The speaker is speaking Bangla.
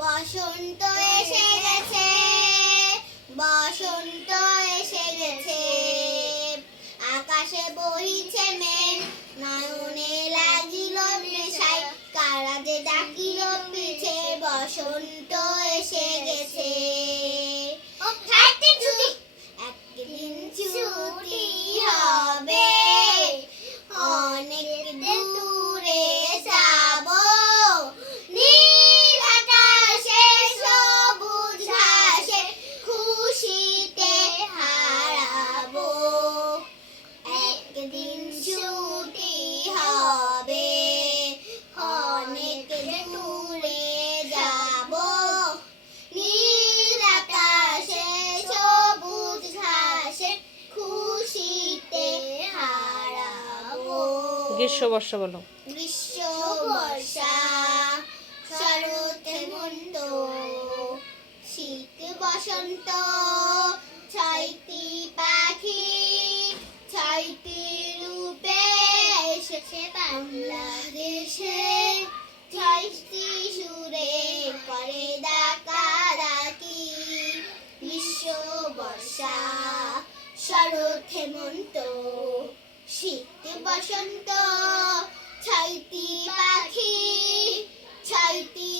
বসন্ত এসে গেছে, বসন্ত এসে গেছে, আকাশে বহিছে মেঘ, নয়নে লাগিল নেশায়, কারা যে ডাকিল পিছে, বসন্ত এসে গেছে। একদিন ছুটি হবে, অনেক দূরে যাব, নীল আকাশে সবুজ ঘাসে খুশিতে হারাবো। একদিন ছুটি হবে, অনেক দূরে যাব, নীল আকাশে সবুজ ঘাসে খুশিতে হারাবো। গ্রীষ্ম বর্ষা বলো। গ্রীষ্ম বর্ষা শরৎ হেমন্ত শীত বসন্ত, ছয়টি পাখি ছয়টি রূপে এসেছে বাংলাদেশে, ছয়টি সুরে করে ডাকাডাকি। গ্রীষ্ম বর্ষা শরৎ হেমন্ত শীত বসন্ত, ছয়টি পাখি ছয়টি